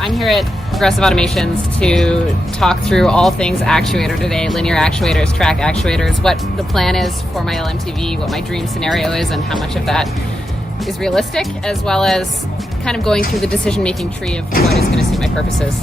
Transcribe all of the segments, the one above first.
I'm here at Progressive Automations to talk through all things actuator today, linear actuators, track actuators, what the plan is for my LMTV, what my dream scenario is, and how much of that is realistic, as well as kind of going through the decision-making tree of what is going to suit my purposes.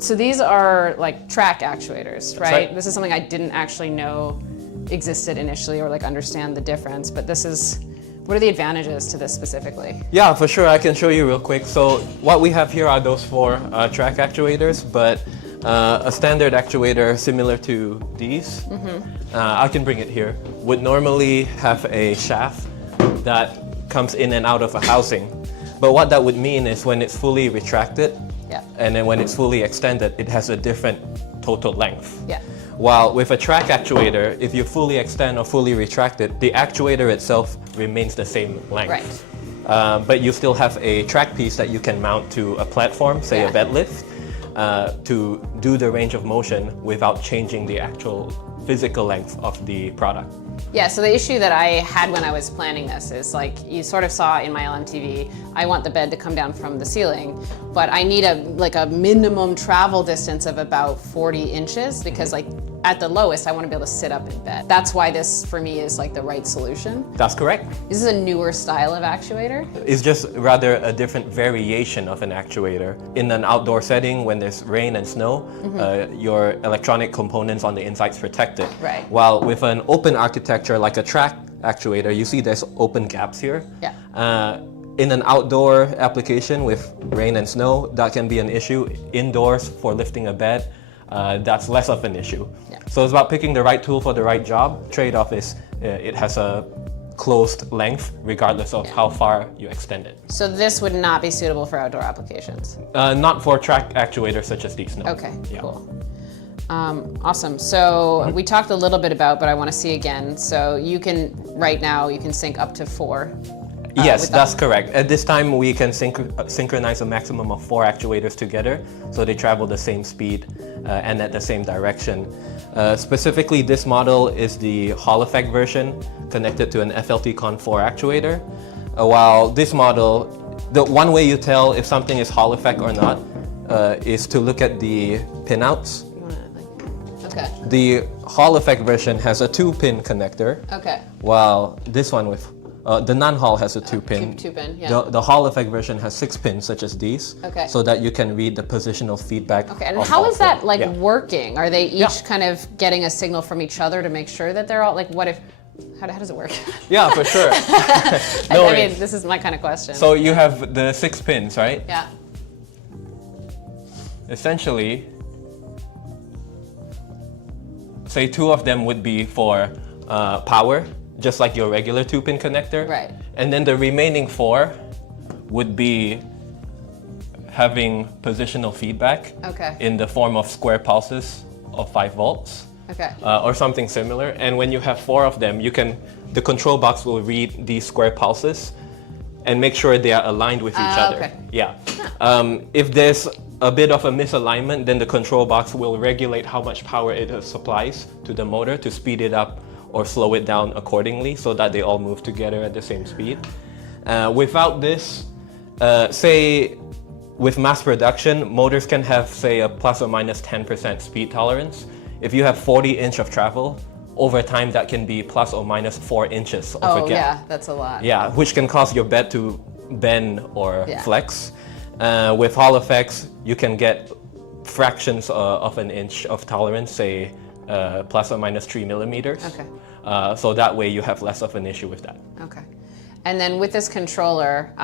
So these are like track actuators, right? This is something I didn't actually know existed initially or like understand the difference, but this is, what are the advantages to this specifically? Yeah, for sure, I can show you real quick. So what we have here are those four track actuators, but a standard actuator similar to these, I can bring it here, would normally have a shaft that comes in and out of a housing. But what that would mean is when it's fully retracted, and then when it's fully extended, it has a different total length. While with a track actuator, if you fully extend or fully retract it, the actuator itself remains the same length. But you still have a track piece that you can mount to a platform, say a bed lift, to do the range of motion without changing the actual physical length of the product. Yeah, so the issue that I had when I was planning this is like you sort of saw in my LMTV, I want the bed to come down from the ceiling, but I need a minimum travel distance of about 40 inches because like at the lowest, I want to be able to sit up in bed. That's why this for me is like the right solution. That's correct. This is a newer style of actuator? It's just rather a different variation of an actuator. In an outdoor setting, when there's rain and snow, your electronic components on the inside is protected. While with an open architecture like a track actuator, you see there's open gaps here. In an outdoor application with rain and snow, that can be an issue. Indoors, for lifting a bed, that's less of an issue. So it's about picking the right tool for the right job. Trade-off is it has a closed length regardless of how far you extend it. So this would not be suitable for outdoor applications? Not for track actuators such as these, no. Okay, cool. Awesome. So we talked a little bit about, but I want to see again. So you can, right now, you can sync up to 4. Yes, that's correct. At this time, we can synchronize a maximum of 4 actuators together, so they travel the same speed and at the same direction. Specifically, this model is the Hall effect version connected to an FLT-Con 4 actuator. While this model, the one way you tell if something is Hall effect or not is to look at the pinouts. The Hall effect version has a 2-pin connector, while this one with the non-Hall has a 2-pin. The Hall effect version has 6 pins, such as these, so that you can read the positional feedback. And how is that working? Are they each kind of getting a signal from each other to make sure that they're all like? What if? How does it work? Yeah, for sure. I mean, this is my kind of question. So you have the 6 pins, right? Yeah. Essentially, say 2 of them would be for power, just like your regular 2-pin connector. And then the remaining 4 would be having positional feedback in the form of square pulses of 5 volts. Or something similar. And when you have 4 of them, the control box will read these square pulses and make sure they are aligned with each other. If there's a bit of a misalignment, then the control box will regulate how much power it supplies to the motor to speed it up or slow it down accordingly so that they all move together at the same speed. Without this, say with mass production, motors can have, say, a plus or minus 10% speed tolerance. If you have 40 inches of travel, over time that can be plus or minus 4 inches of a gap. Yeah, that's a lot. Yeah, which can cause your bed to bend or flex. With Hall effects, you can get fractions of an inch of tolerance, say plus or minus 3 millimeters. So that way you have less of an issue with that. And then with this controller,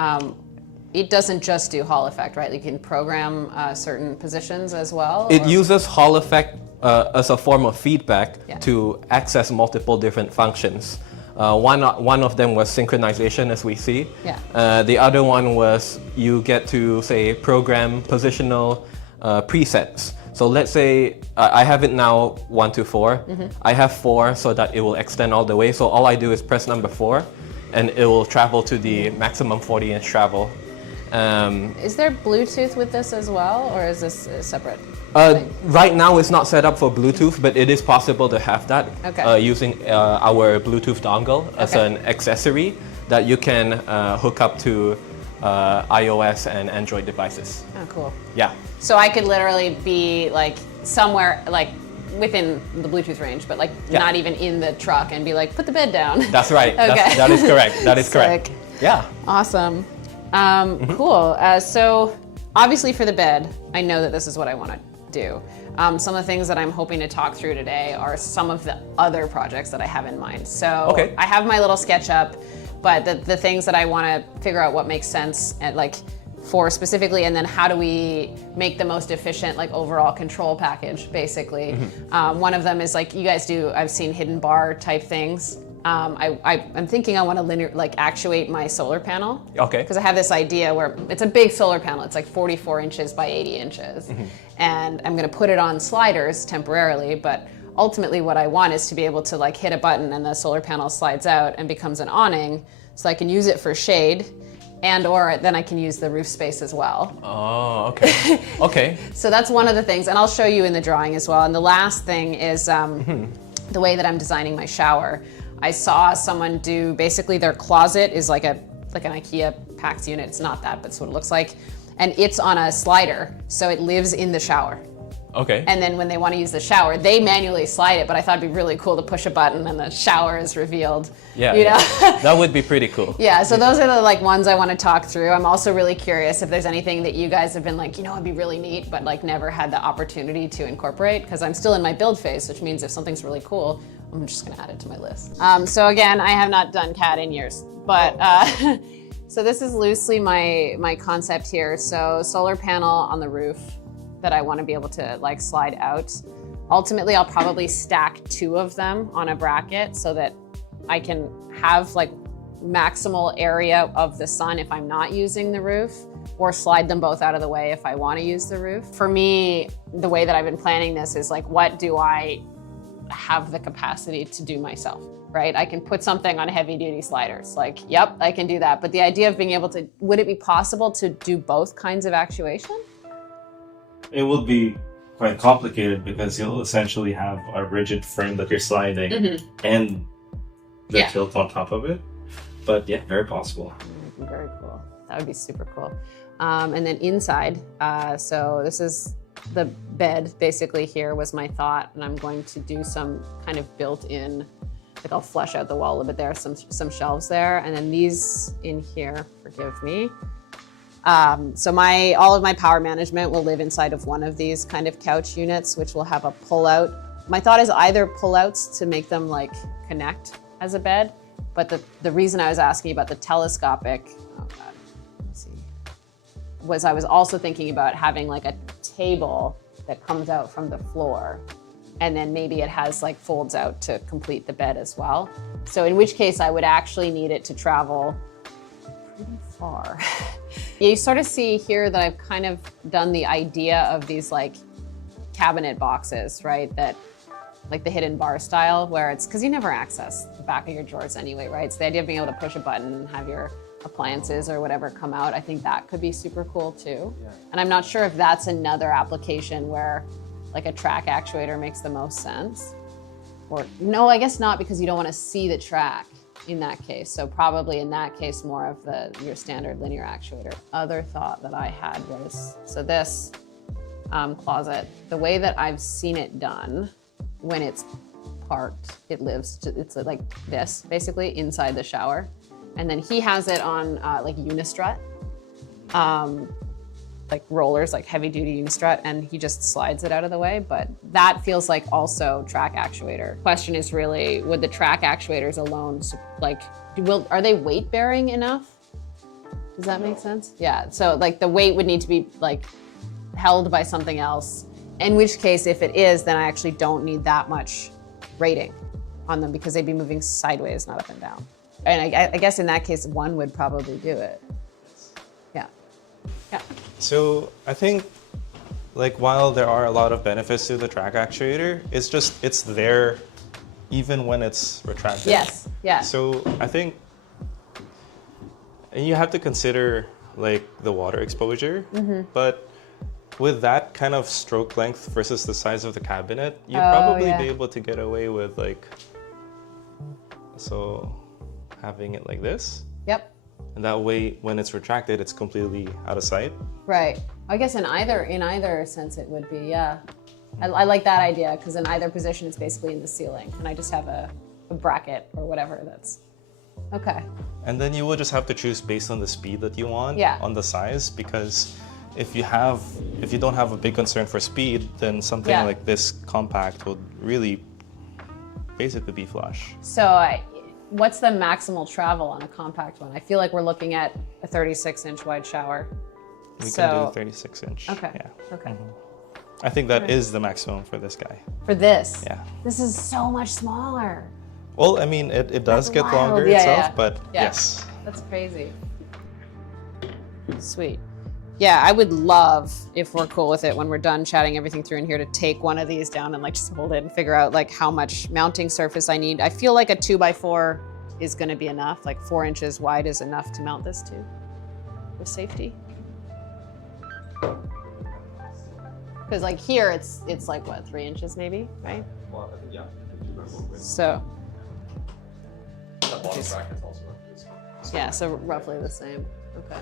it doesn't just do Hall effect, right? You can program certain positions as well? It uses Hall effect as a form of feedback to access multiple different functions. One of them was synchronization, as we see. The other one was you get to, say, program positional presets. So let's say I have it now 1 to 4. I have 4 so that it will extend all the way. So all I do is press number 4 and it will travel to the maximum 40-inch travel. Is there Bluetooth with this as well, or is this a separate thing? Right now it's not set up for Bluetooth, but it is possible to have that using our Bluetooth dongle as an accessory that you can hook up to iOS and Android devices. Oh, cool. Yeah. So I could literally be like somewhere like within the Bluetooth range, but like not even in the truck and be like, put the bed down. That's right. Okay. That is correct. That is correct. Yeah. Awesome. Cool. So obviously for the bed, I know that this is what I want to do. Some of the things that I'm hoping to talk through today are some of the other projects that I have in mind. So I have my little sketch up, but the things that I want to figure out what makes sense at like for specifically, and then how do we make the most efficient like overall control package, basically. One of them is like you guys do, I've seen hidden bar type things. I'm thinking I want to actuate my solar panel. Okay. Because I have this idea where it's a big solar panel. It's like 44 inches by 80 inches. And I'm going to put it on sliders temporarily, but ultimately what I want is to be able to like hit a button and the solar panel slides out and becomes an awning, so I can use it for shade, and or then I can use the roof space as well. Oh, okay. Okay. So that's one of the things, and I'll show you in the drawing as well. And the last thing is the way that I'm designing my shower. I saw someone do, basically their closet is like an IKEA PAX unit. It's not that, but it's what it looks like. And it's on a slider, so it lives in the shower. Okay. And then when they want to use the shower, they manually slide it, but I thought it'd be really cool to push a button and the shower is revealed. Yeah, you know? That would be pretty cool. Yeah, so those are the like ones I want to talk through. I'm also really curious if there's anything that you guys have been like, you know, it'd be really neat, but like never had the opportunity to incorporate, because I'm still in my build phase, which means if something's really cool, I'm just gonna add it to my list. So again, I have not done CAD in years, but so this is loosely my concept here. So solar panel on the roof that I want to be able to like slide out. Ultimately, I'll probably stack 2 of them on a bracket so that I can have like maximal area of the sun if I'm not using the roof, or slide them both out of the way if I want to use the roof. For me, the way that I've been planning this is like, what do I have the capacity to do myself, right? I can put something on heavy duty sliders. Like, yep, I can do that. But the idea of being able to, would it be possible to do both kinds of actuation? It would be quite complicated because you'll essentially have a rigid frame that you're sliding and the tilt on top of it. But yeah, very possible. Very cool. That would be super cool. And then inside, so this is the bed basically here was my thought, and I'm going to do some kind of built-in, like I'll flesh out the wall a little bit there, some shelves there, and then these in here, forgive me. So all of my power management will live inside of one of these kind of couch units, which will have a pull-out. My thought is either pull-outs to make them like connect as a bed, but the reason I was asking about the telescopic, oh God, let's see, was I was also thinking about having like a table that comes out from the floor, and then maybe it has like folds out to complete the bed as well. So in which case I would actually need it to travel pretty far. You sort of see here that I've kind of done the idea of these like cabinet boxes, right? That like the hidden bar style, where it's, because you never access the back of your drawers anyway, right? It's the idea of being able to push a button and have your appliances or whatever come out. I think that could be super cool too. Yeah. And I'm not sure if that's another application where like a track actuator makes the most sense. Or no, I guess not, because you don't want to see the track in that case. So probably in that case, more of your standard linear actuator. Other thought that I had was, so this closet, the way that I've seen it done, when it's parked, it's like this, basically inside the shower. And then he has it on like unistrut, like rollers, like heavy duty unistrut, and he just slides it out of the way. But that feels like also track actuator. Question is really, would the track actuators alone, like, are they weight bearing enough? Does that make sense? Yeah, so like the weight would need to be like held by something else. In which case, if it is, then I actually don't need that much rating on them, because they'd be moving sideways, not up and down. And I guess in that case, one would probably do it. Yeah. Yeah. So I think, like, while there are a lot of benefits to the track actuator, it's there even when it's retracted. Yes. Yeah. So I think, and you have to consider like the water exposure, but with that kind of stroke length versus the size of the cabinet, you'd probably be able to get away with like, so having it like this. Yep. And that way, when it's retracted, it's completely out of sight. Right. I guess in either sense it would be, yeah. I like that idea, because in either position it's basically in the ceiling, and I just have a bracket or whatever that's, okay. And then you will just have to choose based on the speed that you want, on the size, because if you don't have a big concern for speed, then something like this compact would really basically be flush. So what's the maximal travel on a compact one? I feel like we're looking at a 36-inch wide shower. We can do 36-inch. Okay. Yeah. Okay. I think that is the maximum for this guy. For this? Yeah. This is so much smaller. Well, I mean, it does get longer itself, but yes. That's crazy. Sweet. Yeah, I would love, if we're cool with it, when we're done chatting everything through in here, to take one of these down and like just hold it and figure out like how much mounting surface I need. I feel like a 2x4 is gonna be enough, like 4 inches wide is enough to mount this to with safety. Because like here, it's like what, 3 inches maybe, right? Well, I think, yeah. So. The bottom bracket's also Yeah, so roughly the same. Okay.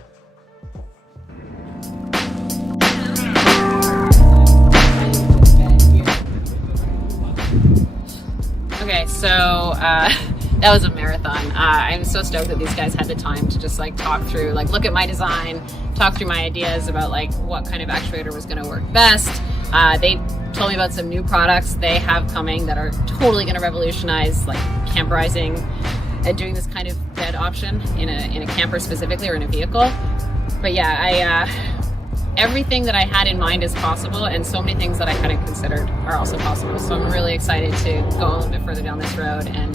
Okay, so that was a marathon. I'm so stoked that these guys had the time to just like talk through, like look at my design, talk through my ideas about like what kind of actuator was gonna work best. They told me about some new products they have coming that are totally gonna revolutionize like camperizing and doing this kind of bed option in a camper specifically, or in a vehicle. But yeah, everything that I had in mind is possible, and so many things that I hadn't considered are also possible. So I'm really excited to go a little bit further down this road and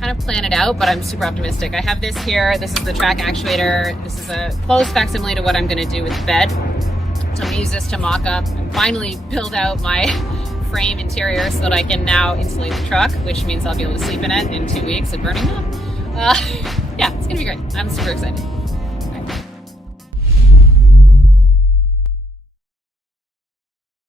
kind of plan it out, but I'm super optimistic. I have this here. This is the track actuator. This is a close facsimile to what I'm gonna do with the bed. So I'm gonna use this to mock up and finally build out my frame interior so that I can now insulate the truck, which means I'll be able to sleep in it in 2 weeks of burning up. Yeah, it's gonna be great. I'm super excited.